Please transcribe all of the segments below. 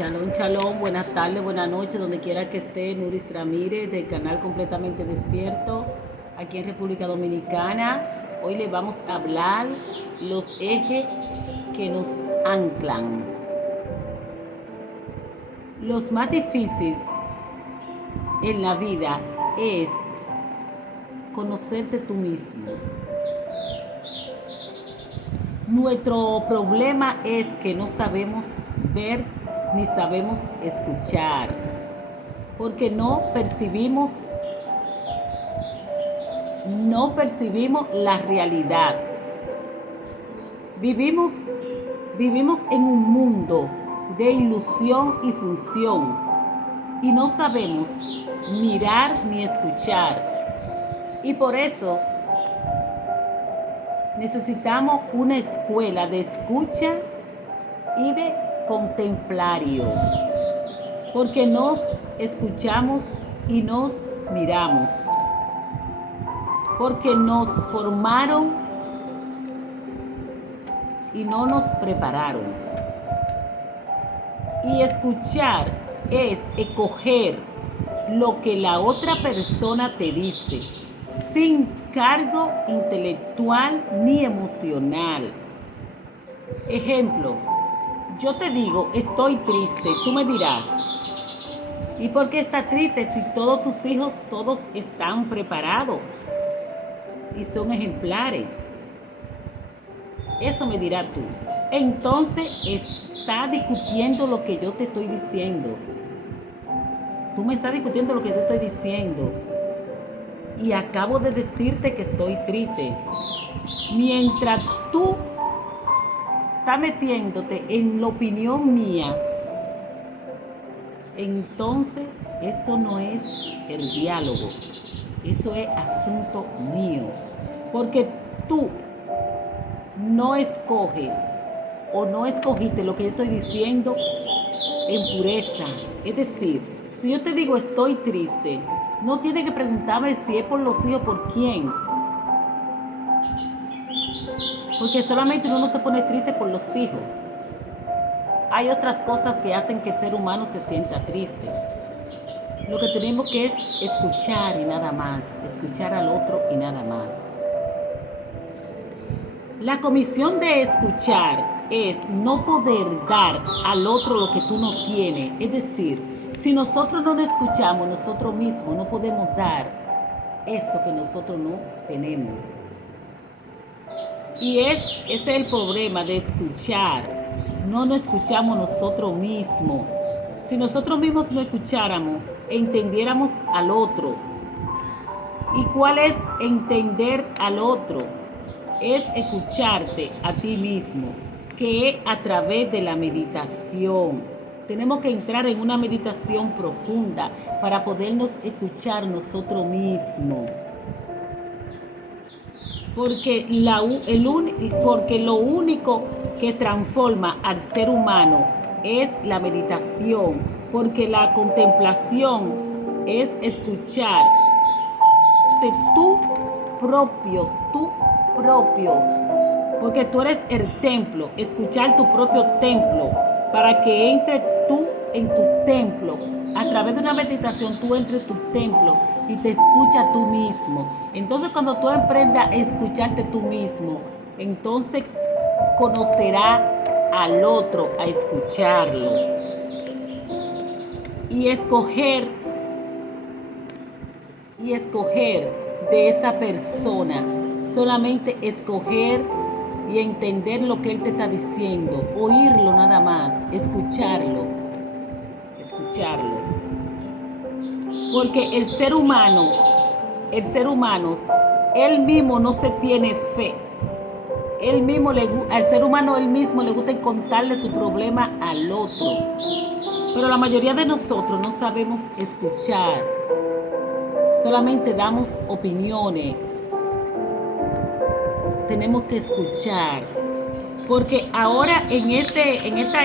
Shalom, shalom, buenas tardes, buenas noches, donde quiera que esté. Nuris Ramírez del canal Completamente Despierto, aquí en República Dominicana. Hoy le vamos a hablar los ejes que nos anclan. Los más difíciles en la vida es conocerte tú mismo. Nuestro problema es que no sabemos ver ni sabemos escuchar, porque no percibimos la realidad. Vivimos en un mundo de ilusión y función y no sabemos mirar ni escuchar. Y por eso necesitamos una escuela de escucha y de contemplario, porque nos escuchamos y nos miramos, porque nos formaron y no nos prepararon. Y escuchar es escoger lo que la otra persona te dice, sin cargo intelectual ni emocional. Ejemplo, yo te digo, estoy triste, tú me dirás, ¿y por qué estás triste si todos tus hijos, todos están preparados y son ejemplares? Eso me dirás tú. Entonces está discutiendo lo que yo te estoy diciendo. Tú me estás discutiendo lo que yo te estoy diciendo. Y acabo de decirte que estoy triste. Mientras tú estás metiéndote en la opinión mía, entonces eso no es el diálogo. Eso es asunto mío. Porque tú no escoges o no escogiste lo que yo estoy diciendo en pureza. Es decir, si yo te digo estoy triste, no tienes que preguntarme si es por los hijos, por quién. Porque solamente uno no se pone triste por los hijos. Hay otras cosas que hacen que el ser humano se sienta triste. Lo que tenemos que es escuchar y nada más. Escuchar al otro y nada más. La comisión de escuchar es no poder dar al otro lo que tú no tienes. Es decir, si nosotros no nos escuchamos nosotros mismos, no podemos dar eso que nosotros no tenemos. Y ese es el problema de escuchar. No nos escuchamos nosotros mismos. Si nosotros mismos no escucháramos, entendiéramos al otro. ¿Y cuál es entender al otro? Es escucharte a ti mismo, que es a través de la meditación. Tenemos que entrar en una meditación profunda para podernos escuchar nosotros mismos. Porque lo único que transforma al ser humano es la meditación, porque la contemplación es escuchar de tu propio, porque tú eres el templo, escuchar tu propio templo, para que entre tú en tu templo. A través de una meditación tú entres en tu templo y te escuchas tú mismo. Entonces cuando tú aprendas a escucharte tú mismo, entonces conocerás al otro, a escucharlo. Y escoger de esa persona, solamente escoger y entender lo que él te está diciendo, oírlo nada más, escucharlo. Porque el ser humano, él mismo no se tiene fe. Al ser humano él mismo le gusta contarle su problema al otro. Pero la mayoría de nosotros no sabemos escuchar. Solamente damos opiniones. Tenemos que escuchar. Porque ahora en esta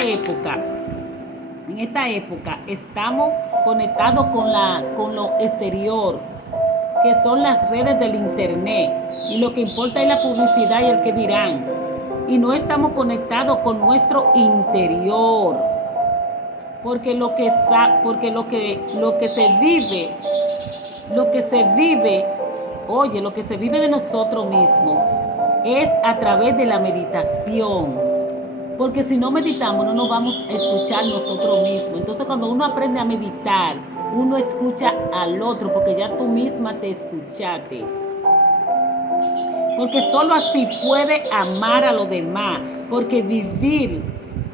época estamos conectados con lo exterior, que son las redes del internet, y lo que importa es la publicidad y el que dirán, y no estamos conectados con nuestro interior. porque lo que se vive, oye, lo que se vive de nosotros mismos es a través de la meditación. Porque si no meditamos, no nos vamos a escuchar nosotros mismos. Entonces, cuando uno aprende a meditar, uno escucha al otro, porque ya tú misma te escuchaste. Porque solo así puede amar a los demás. Porque vivir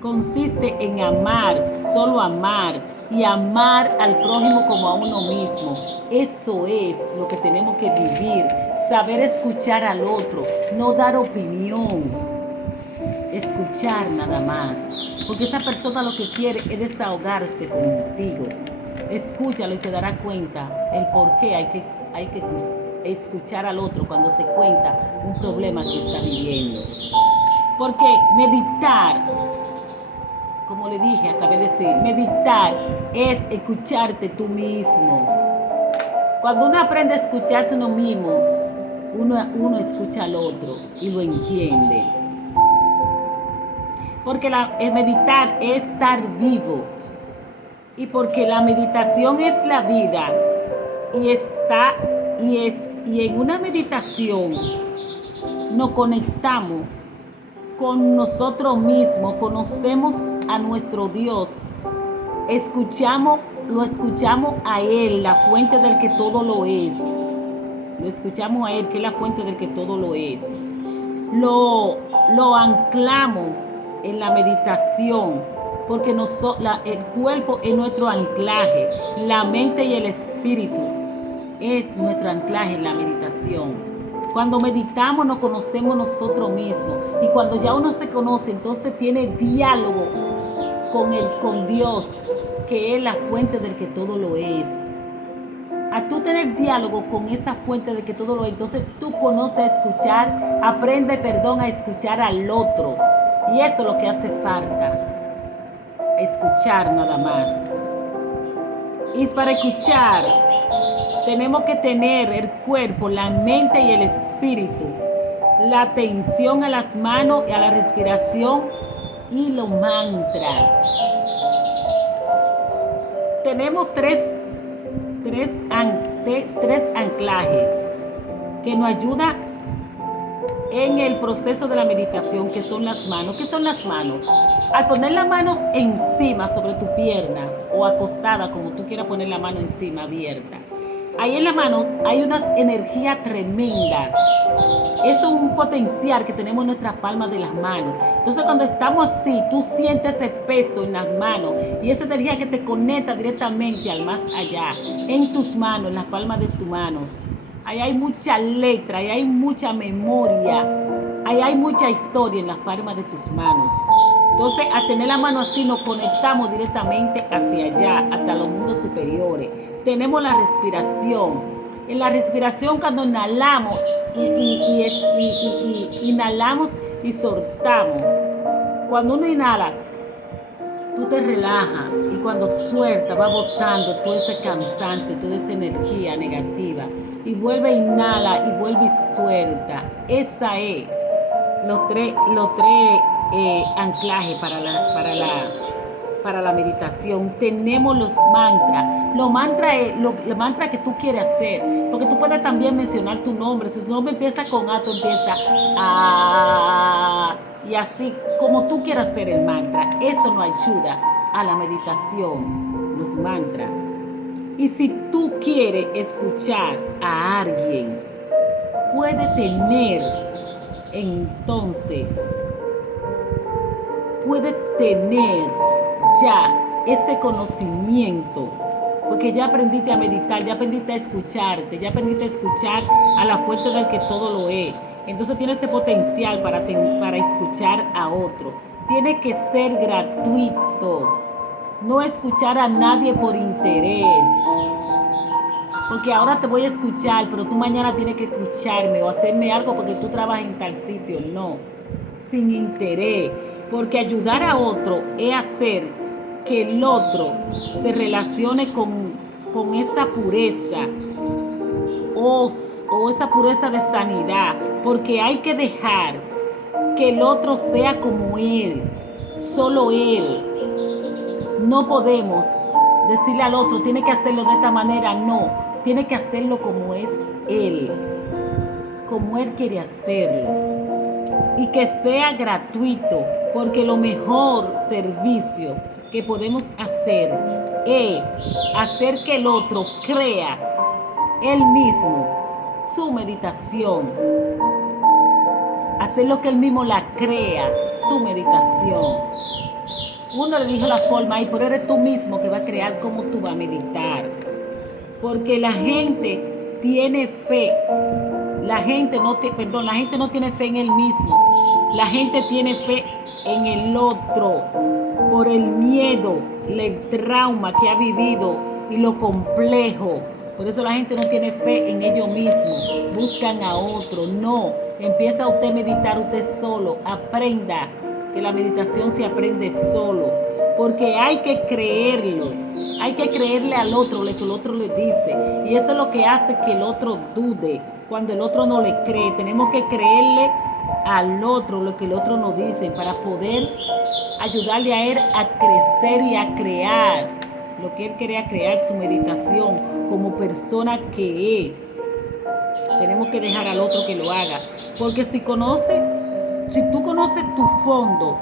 consiste en amar, solo amar, y amar al prójimo como a uno mismo. Eso es lo que tenemos que vivir. Saber escuchar al otro, no dar opinión. Escuchar nada más. Porque esa persona lo que quiere es desahogarse contigo. Escúchalo y te darás cuenta el por qué hay que escuchar al otro cuando te cuenta un problema que está viviendo. Porque meditar, como le dije, acabé de decir, meditar es escucharte tú mismo. Cuando uno aprende a escucharse uno mismo, uno escucha al otro y lo entiende. Porque el meditar es estar vivo. Y porque la meditación es la vida. Y en una meditación nos conectamos con nosotros mismos, conocemos a nuestro Dios, lo escuchamos a Él, la fuente del que todo lo es. Lo escuchamos a Él, que es la fuente del que todo lo es. Lo anclamos en la meditación, porque el cuerpo es nuestro anclaje, la mente y el espíritu es nuestro anclaje en la meditación. Cuando meditamos nos conocemos nosotros mismos, y cuando ya uno se conoce, entonces tiene diálogo con Dios, que es la fuente del que todo lo es. Al tú tener diálogo con esa fuente de que todo lo es, entonces tú conoces a escuchar, aprende, a escuchar al otro. Y eso es lo que hace falta, escuchar nada más. Y para escuchar tenemos que tener el cuerpo, la mente y el espíritu, la atención a las manos y a la respiración y los mantras. Tenemos tres anclajes que nos ayudan en el proceso de la meditación, que son las manos. ¿Qué son las manos? Al poner las manos encima sobre tu pierna o acostada, como tú quieras poner la mano encima, abierta, ahí en la mano hay una energía tremenda. Eso es un potencial que tenemos en nuestras palmas de las manos. Entonces, cuando estamos así, tú sientes ese peso en las manos y esa energía que te conecta directamente al más allá, en tus manos, en las palmas de tus manos. Ahí hay mucha letra, ahí hay mucha memoria, ahí hay mucha historia en las palmas de tus manos. Entonces, al tener la mano así, nos conectamos directamente hacia allá, hasta los mundos superiores. Tenemos la respiración. En la respiración, cuando inhalamos inhalamos y soltamos. Cuando uno inhala, tú te relajas, y cuando suelta va botando todo ese cansancio, toda esa energía negativa, y vuelve, inhala y vuelve y suelta. Esa es los tres anclajes para la meditación. Tenemos los mantras. Los mantras que tú quieres hacer, porque tú puedes también mencionar tu nombre. Si tu nombre empieza con A, tú empieza A, y así como tú quieras hacer el mantra. Eso nos ayuda a la meditación, los mantras. Y si tú quieres escuchar a alguien, puede tener ya ese conocimiento, porque ya aprendiste a meditar, ya aprendiste a escucharte, ya aprendiste a escuchar a la fuente del que todo lo es. Entonces tiene ese potencial para escuchar a otro. Tiene que ser gratuito, no escuchar a nadie por interés. Porque ahora te voy a escuchar, pero tú mañana tienes que escucharme o hacerme algo porque tú trabajas en tal sitio. No, sin interés. Porque ayudar a otro es hacer que el otro se relacione con esa pureza o esa pureza de sanidad. Porque hay que dejar que el otro sea como él, solo él. No podemos decirle al otro, tiene que hacerlo de esta manera. No, tiene que hacerlo como es él, como él quiere hacerlo. Y que sea gratuito, porque lo mejor servicio que podemos hacer es hacer que el otro crea él mismo su meditación. Hacer lo que él mismo la crea, su meditación. Uno le dijo la forma ahí, pero eres tú mismo que va a crear cómo tú vas a meditar. Porque la gente tiene fe. La gente no tiene fe en él mismo. La gente tiene fe en el otro. Por el miedo, el trauma que ha vivido y lo complejo. Por eso la gente no tiene fe en ellos mismos. Buscan a otro. No. Empieza usted a meditar usted solo. Aprenda que la meditación se aprende solo. Porque hay que creerlo. Hay que creerle al otro lo que el otro le dice. Y eso es lo que hace que el otro dude. Cuando el otro no le cree, tenemos que creerle al otro lo que el otro nos dice para poder ayudarle a él a crecer y a crear lo que él quería crear, su meditación como persona que es. Tenemos que dejar al otro que lo haga. Porque si tú conoces tu fondo,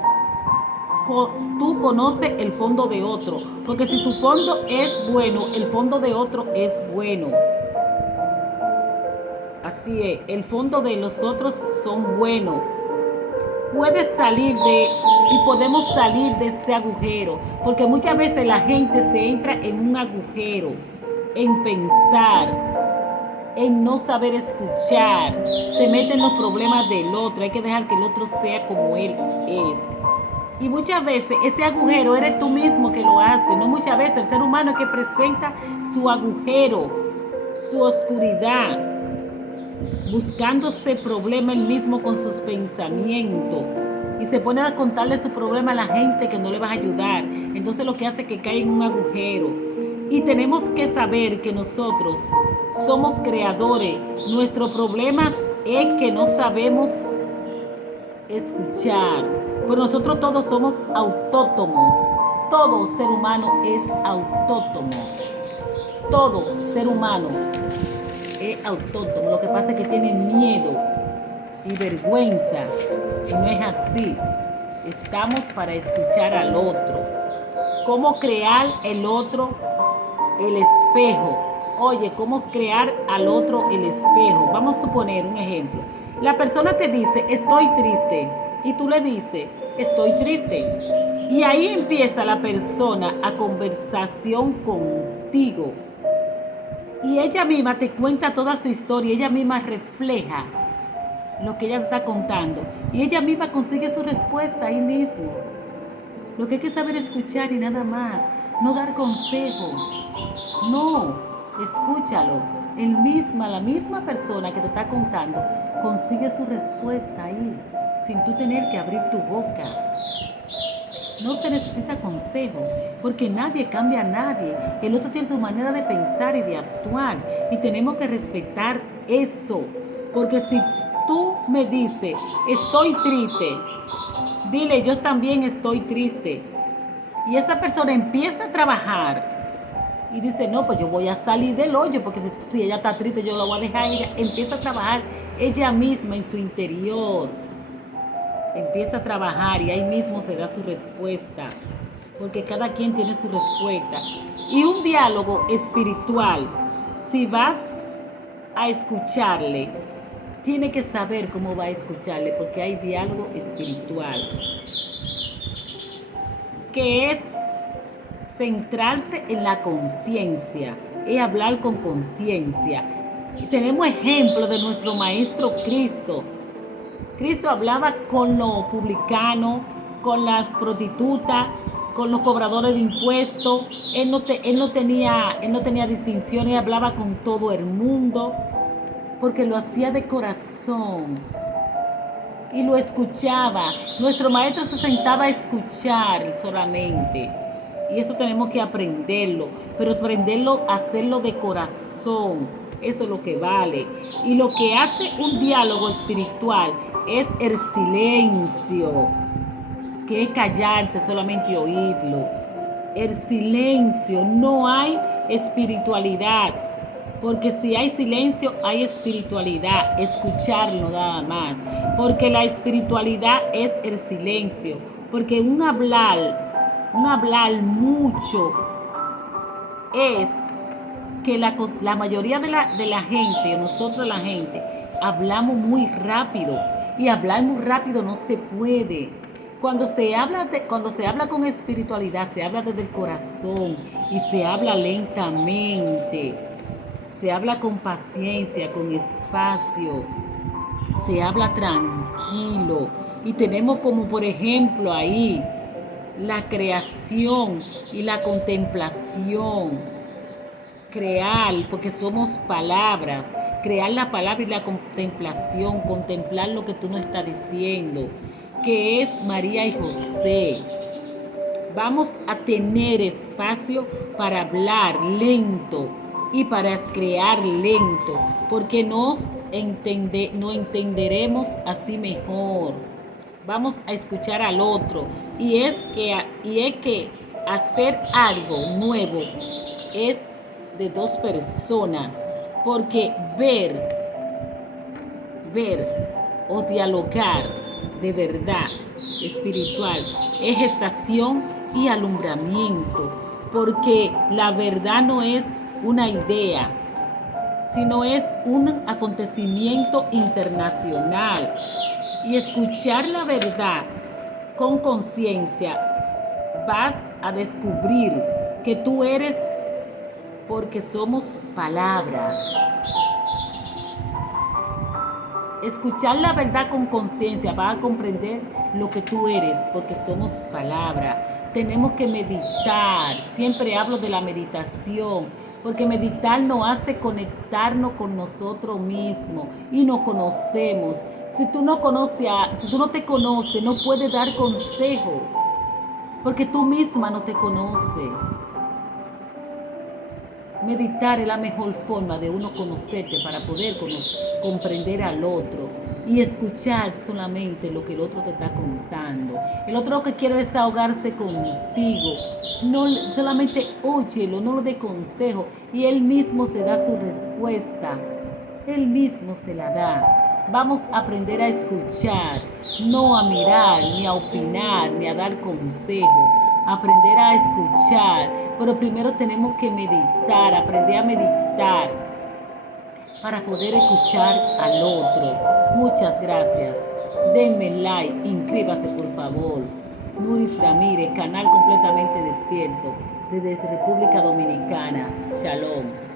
tú conoces el fondo de otro. Porque si tu fondo es bueno, el fondo de otro es bueno. Así es, el fondo de los otros son buenos. Podemos salir de ese agujero, porque muchas veces la gente se entra en un agujero, en pensar, en no saber escuchar, se mete en los problemas del otro. Hay que dejar que el otro sea como él es. Y muchas veces ese agujero eres tú mismo que lo hace. No muchas veces el ser humano es que presenta su agujero, su oscuridad, buscándose problema él mismo con sus pensamientos. Y se pone a contarle su problema a la gente que no le va a ayudar. Entonces lo que hace es que cae en un agujero. Y tenemos que saber que nosotros somos creadores. Nuestro problema es que no sabemos escuchar. Pero nosotros todos somos autótomos. Todo ser humano es autótomo. Todo ser humano es autónomo. Lo que pasa es que tiene miedo y vergüenza. Y no es así. Estamos para escuchar al otro. ¿Cómo crear el otro el espejo? Oye, ¿cómo crear al otro el espejo? Vamos a suponer un ejemplo. La persona te dice, estoy triste. Y tú le dices, estoy triste. Y ahí empieza la persona a conversación contigo. Y ella misma te cuenta toda su historia, ella misma refleja lo que ella está contando. Y ella misma consigue su respuesta ahí mismo. Lo que hay que saber escuchar y nada más. No dar consejo. No, escúchalo. La misma persona que te está contando, consigue su respuesta ahí, sin tú tener que abrir tu boca. No se necesita consejo, porque nadie cambia a nadie. El otro tiene su manera de pensar y de actuar, y tenemos que respetar eso. Porque si tú me dices, estoy triste, dile, yo también estoy triste. Y esa persona empieza a trabajar y dice, no, pues yo voy a salir del hoyo, porque si ella está triste, yo la voy a dejar ir. Empieza a trabajar ella misma en su interior. Empieza a trabajar y ahí mismo se da su respuesta, porque cada quien tiene su respuesta. Y un diálogo espiritual, si vas a escucharle, tiene que saber cómo va a escucharle, porque hay diálogo espiritual, que es centrarse en la conciencia, es hablar con conciencia. Y tenemos ejemplos de nuestro Maestro Cristo. Cristo hablaba con los publicanos, con las prostitutas, con los cobradores de impuestos. Él no tenía distinciones, hablaba con todo el mundo, porque lo hacía de corazón y lo escuchaba. Nuestro maestro se sentaba a escuchar solamente. Y eso tenemos que aprenderlo, pero aprenderlo a hacerlo de corazón. Eso es lo que vale. Y lo que hace un diálogo espiritual es el silencio, que es callarse, solamente oírlo. el silencio, no hay espiritualidad. Porque si hay silencio, hay espiritualidad. Escucharlo nada más. Porque la espiritualidad es el silencio. Porque un hablar mucho es que la mayoría de la gente, nosotros la gente, hablamos muy rápido. Y hablar muy rápido no se puede. Cuando se habla con espiritualidad, se habla desde el corazón y se habla lentamente. Se habla con paciencia, con espacio. Se habla tranquilo. Y tenemos como por ejemplo ahí la creación y la contemplación. Crear, porque somos palabras. Crear la palabra y la contemplación. Contemplar lo que tú nos estás diciendo. Que es María y José. Vamos a tener espacio para hablar lento y para crear lento, porque no entenderemos así mejor. Vamos a escuchar al otro y es que hacer algo nuevo es de dos personas, porque ver o dialogar de verdad espiritual es gestación y alumbramiento, porque la verdad no es una idea, sino es un acontecimiento internacional. Y escuchar la verdad con conciencia, vas a descubrir que tú eres, porque somos palabras. Escuchar la verdad con conciencia, vas a comprender lo que tú eres, porque somos palabra. Tenemos que meditar. Siempre hablo de la meditación, porque meditar nos hace conectarnos con nosotros mismos y nos conocemos. Si tú no te conoces, no puedes dar consejo, porque tú misma no te conoces. Meditar es la mejor forma de uno conocerte para poder comprender al otro y escuchar solamente lo que el otro te está contando. El otro lo que quiere desahogarse contigo. No, solamente óyelo, no lo dé consejo y él mismo se da su respuesta. Él mismo se la da. Vamos a aprender a escuchar, no a mirar, ni a opinar, ni a dar consejo. Aprender a escuchar, pero primero tenemos que meditar, aprender a meditar para poder escuchar al otro. Muchas gracias. Denme like, inscríbase por favor. Nuris Ramírez, canal completamente despierto, desde República Dominicana. Shalom.